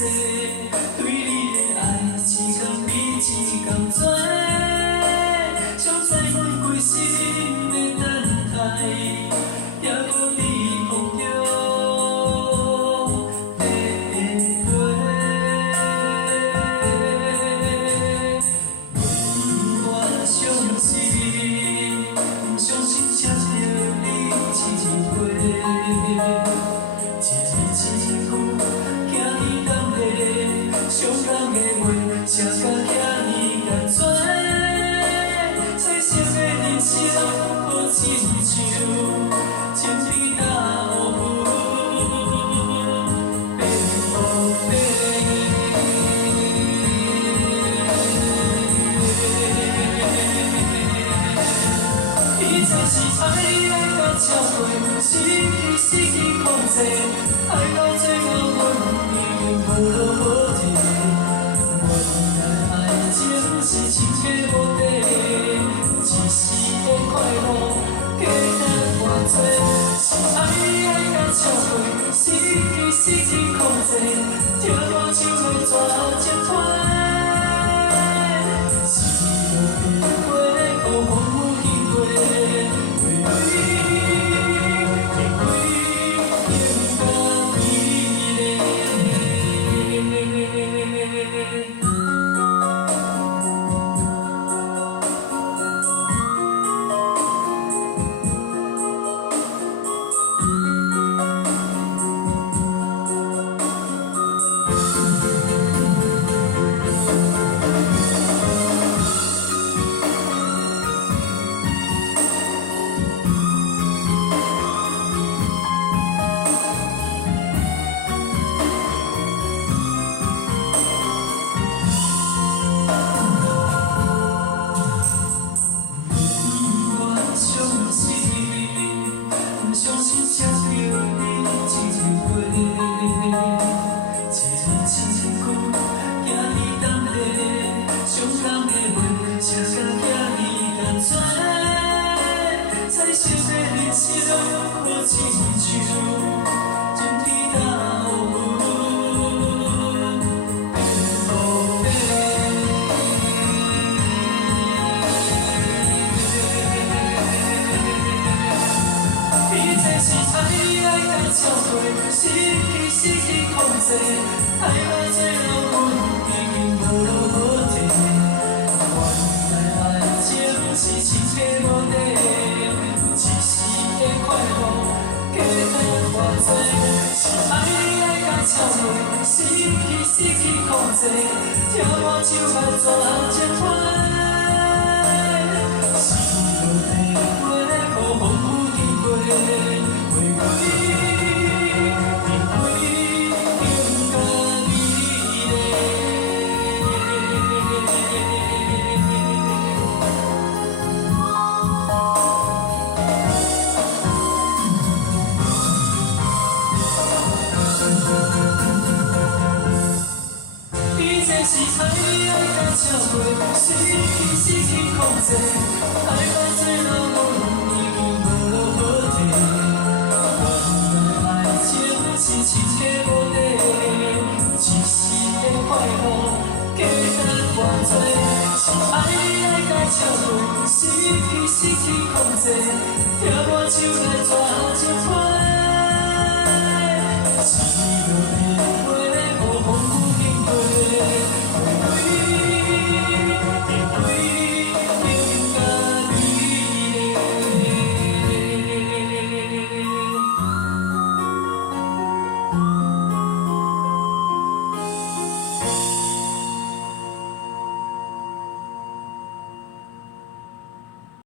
对你的爱一天比一天多，想知阮规心的等待，也搁你风中地陪。我相信，不相信才着你一回，一字一句。 伤人的话，写甲遐尼难做，彩色的人生好亲像情天大乌云，变乌变。伊才是爱到超过，失去控制，爱到最后阮已经无路无停。 是亲切无底，一时的快乐加得偌多，是爱到超过，失去控制，听我手来抓情拖，是无变过，予风雨经过，回失去控制，爱到最后阮已经无路无停。原来爱情是亲切无底，一时的快乐加得偌多，是爱到超过，失去控制，听我手来抓情拖，是无变过，予风雨经过，回归。 是爱到超过，失去控制，爱到最后阮已经无路无停。原来爱情是亲切无底，一时的快乐加得偌多，是爱到超过，失去控制，听我手来抓。